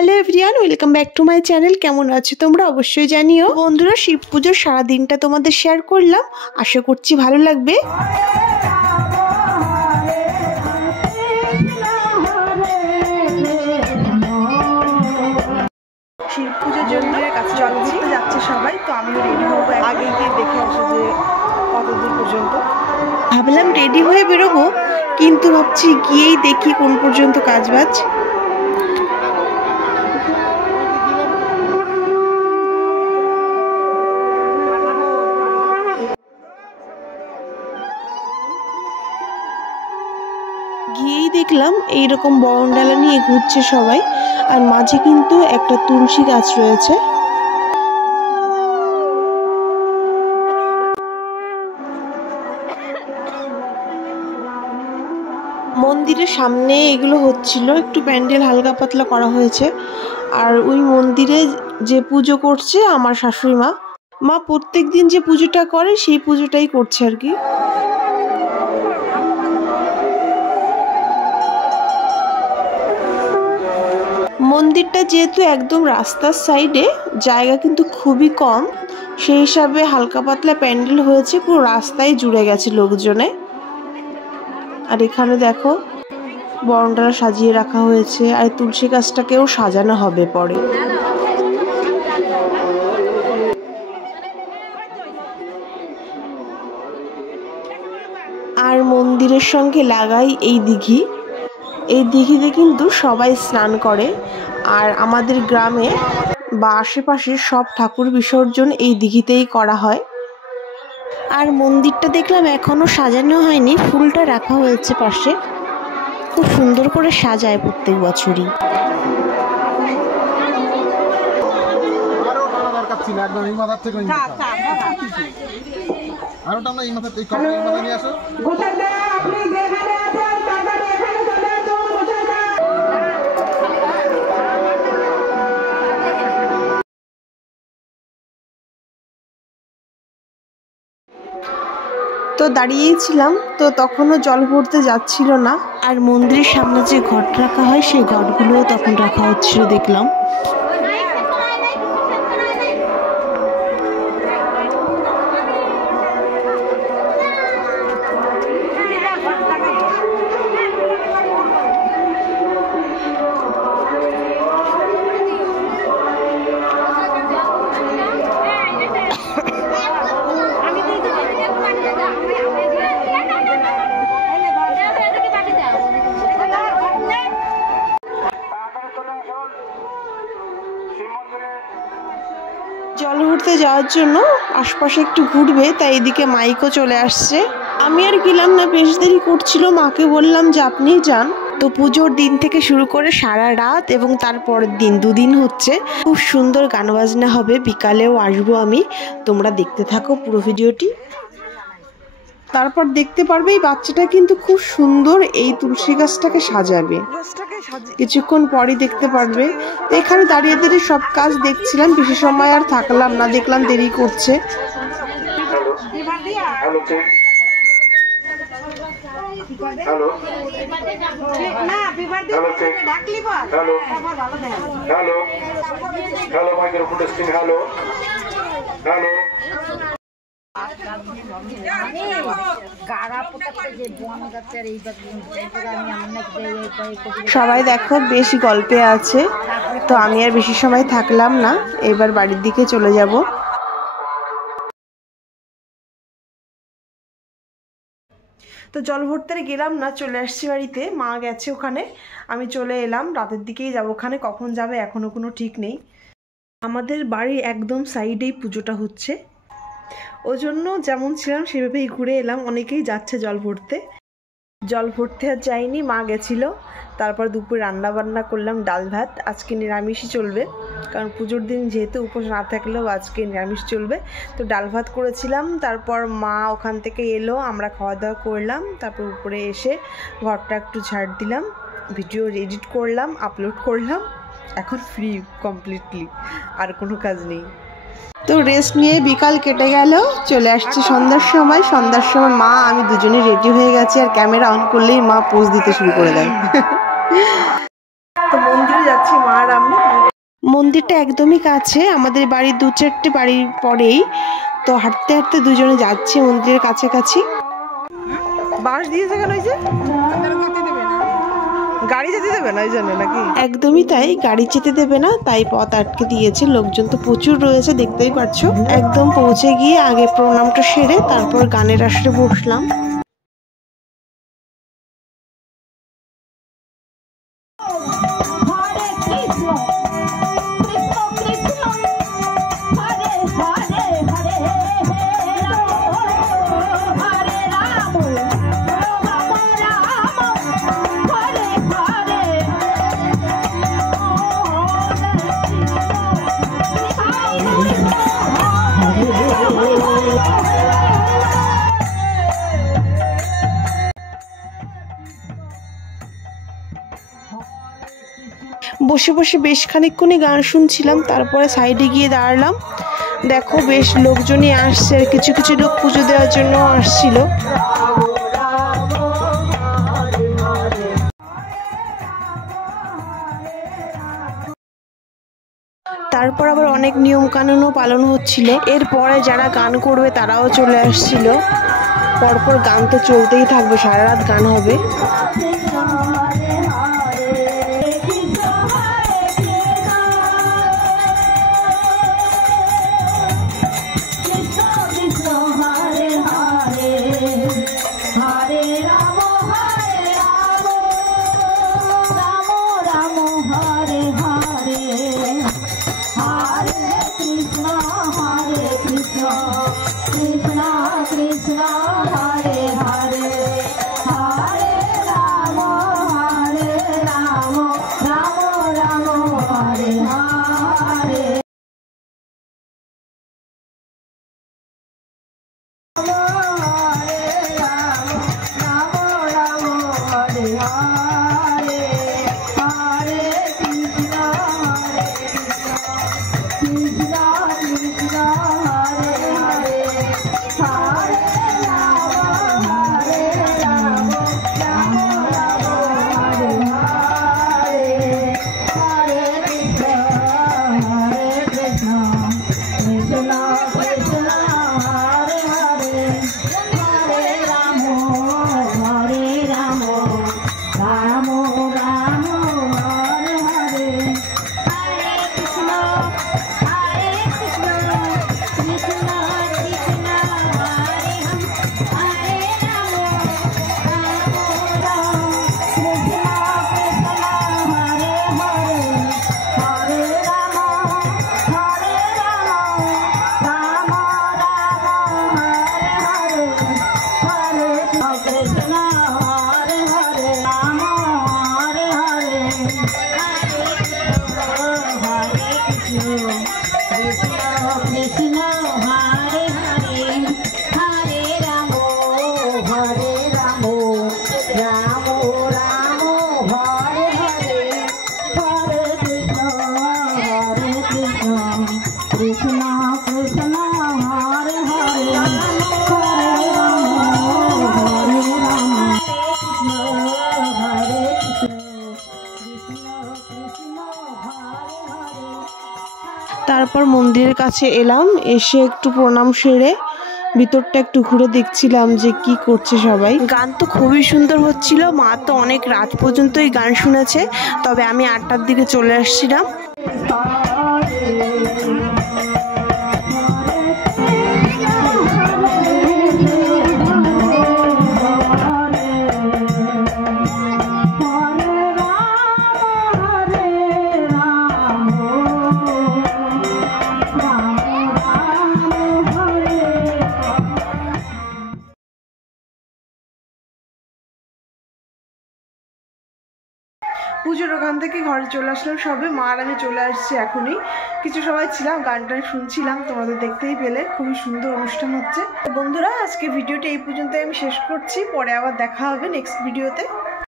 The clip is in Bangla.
Hello everyone, welcome back to my channel. কেমন আছো তোমরা অবশ্যই জানিও। বন্ধুরা, শিব পুজোর সারাদিনটা তোমাদের শেয়ার করলাম, আশা করছি ভালো লাগবে। শিব পুজোর জন্য জল ঘুরতে যাচ্ছে সবাই, তো আমিও রেডি হবো। আগে গিয়ে দেখে আসো যে কত দূর পর্যন্ত। ভাবলাম রেডি হয়ে বেরোবো, কিন্তু ভাবছি গিয়েই দেখি কোন পর্যন্ত কাজ বাজ। গিয়েই দেখলাম এইরকম বরণডালা নিয়ে ঘুরছে সবাই, আর মাঝে কিন্তু একটা তুলসী গাছ রয়েছে। মন্দিরের সামনে এগুলো হচ্ছিল, একটু প্যান্ডেল হালকা পাতলা করা হয়েছে। আর ওই মন্দিরে যে পুজো করছে আমার শাশুড়ি মা প্রত্যেক দিন যে পুজোটা করে সেই পুজোটাই করছে আর কি। মন্দিরটা যেহেতু একদম রাস্তার সাইডে, জায়গা কিন্তু খুবই কম, সেই হিসাবে হালকা পাতলা প্যান্ডেল হয়েছে, পুরো রাস্তায় জুড়ে গেছে লোকজনে। আর এখানে দেখো বরণডালা সাজিয়ে রাখা হয়েছে, আর তুলসী গাছটাকেও সাজানো হবে পরে। আর মন্দিরের সঙ্গে লাগাই এই দিঘি, এই দিঘিতে কিন্তু সবাই স্নান করে। আর আমাদের গ্রামে বা আশেপাশের সব ঠাকুর বিসর্জন এই দিঘিতেই করা হয়। আর মন্দিরটা দেখলাম এখনো সাজানো হয়নি, ফুলটা রাখা হয়েছে পাশে, খুব সুন্দর করে সাজায় প্রত্যেক বছরই। তো দাঁড়িয়েছিলাম, তো তখনও জল ভরতে যাচ্ছিল না। আর মন্দিরের সামনে যে ঘট রাখা হয় সেই ঘটগুলোও তখন রাখা হচ্ছিল দেখলাম। জল ভরতে যাওয়ার জন্য আশপাশে একটু ঘুরবে, তাই এদিকে মাইকও চলে আসছে। আমি আর গেলাম না, বেশ দেরি করছিল, মাকে বললাম যে আপনি যান। তো পুজোর দিন থেকে শুরু করে সারা রাত এবং তারপরের দিন দুদিন হচ্ছে, খুব সুন্দর গান বাজনা হবে। বিকালেও আসবো আমি, তোমরা দেখতে থাকো পুরো ভিডিওটি। তারপর দেখতে পারবে এই বাচ্চাটা কিন্তু খুব সুন্দর এই তুলসী গাছটাকে সাজাবে, কিছুক্ষণ পরই দেখতে পারবে। এখানে দাঁড়িয়ে দাঁড়িয়ে সব কাজ দেখছিলাম, বেশি সময় আর থাকলাম না, দেখলাম দেরি করছে। সবাই দেখো বেশ গল্পে আছে, তো আমি আর বেশি সময় থাকলাম না, এবার বাড়ির দিকে চলে যাব। তো জল ভরতে গেলাম না, চলে আসছি বাড়িতে, মা গেছে ওখানে, আমি চলে এলাম। রাতের দিকেই যাবো, ওখানে কখন যাবে এখনো কোনো ঠিক নেই। আমাদের বাড়ির একদম সাইডেই পুজোটা হচ্ছে, ওই জন্য যেমন ছিলাম সেভাবেই ঘুরে এলাম। অনেকেই যাচ্ছে জল ভরতে, জল ভরতে আর যাইনি, মা গেছিল। তারপর দুপুরে রান্না বান্না করলাম, ডাল ভাত। আজকে নিরামিষই চলবে, কারণ পুজোর দিন যেহেতু উপোস না থাকলেও আজকে নিরামিষ চলবে। তো ডাল ভাত করেছিলাম, তারপর মা ওখান থেকে এলো, আমরা খাওয়া দাওয়া করলাম। তারপর উপরে এসে ঘরটা একটু ঝাড় দিলাম, ভিডিও এডিট করলাম, আপলোড করলাম। এখন ফ্রি কমপ্লিটলি, আর কোনো কাজ নেই। তো রেস্ট নিয়ে বিকাল কেটে গেল, চলে আসছে সন্ধ্যার সময়। সন্ধ্যার সময় মা আমি দুজনে রেডি হয়ে গেছি, আর ক্যামেরা অন করলেই মা পোজ দিতে শুরু করে দেয়। তো মন্দিরে যাচ্ছি মা আর আমি, মন্দিরটা একদমই কাছে, আমাদের বাড়ির 2-4টে বাড়ির পরেই। তো হাঁটতে হাঁটতে দুজনে যাচ্ছি মন্দিরের কাছাকাছি। বাঁশ দিয়েছে কেন? ওই যে গাড়ি যেতে দেবে না ওই জন্য নাকি? একদমই তাই, গাড়ি যেতে দেবে না, তাই পথ আটকে দিয়েছে। লোকজন তো প্রচুর রয়েছে, দেখতেই পাচ্ছ। একদম পৌঁছে গিয়ে আগে প্রণামটা সেরে তারপর গানের আসরে বসলাম। বসে বসে বেশ খানিকক্ষণই গান শুনছিলাম, তারপরে সাইডে গিয়ে দাঁড়ালাম। দেখো বেশ লোকজনই আসছে, আর কিছু কিছু লোক পুজো দেওয়ার জন্য আসছিল। তারপর আবার অনেক নিয়ম কানুনও পালন হচ্ছিল। এরপরে যারা গান করবে তারাও চলে আসছিল। পরপর গান তো চলতেই থাকবে, সারা রাত গান হবে। তারপর মন্দিরের কাছে এলাম, এসে একটু প্রণাম সেরে ভিতরটা একটু ঘুরে দেখছিলাম যে কি করছে সবাই। গান তো খুবই সুন্দর হচ্ছিল, মা তো অনেক রাত পর্যন্তই গান শুনেছে। তবে আমি 8টার দিকে চলে আসছিলাম। পুজোর ওখান থেকে ঘরে চলে আসলাম সবে, মা আর আমি চলে আসছি এখনই। কিছু সবাই ছিলাম, গান টান শুনছিলাম, তোমাদের দেখতেই পেলে। খুবই সুন্দর অনুষ্ঠান হচ্ছে। বন্ধুরা, আজকে ভিডিওটা এই পর্যন্ত আমি শেষ করছি, পরে আবার দেখা হবে নেক্সট ভিডিওতে।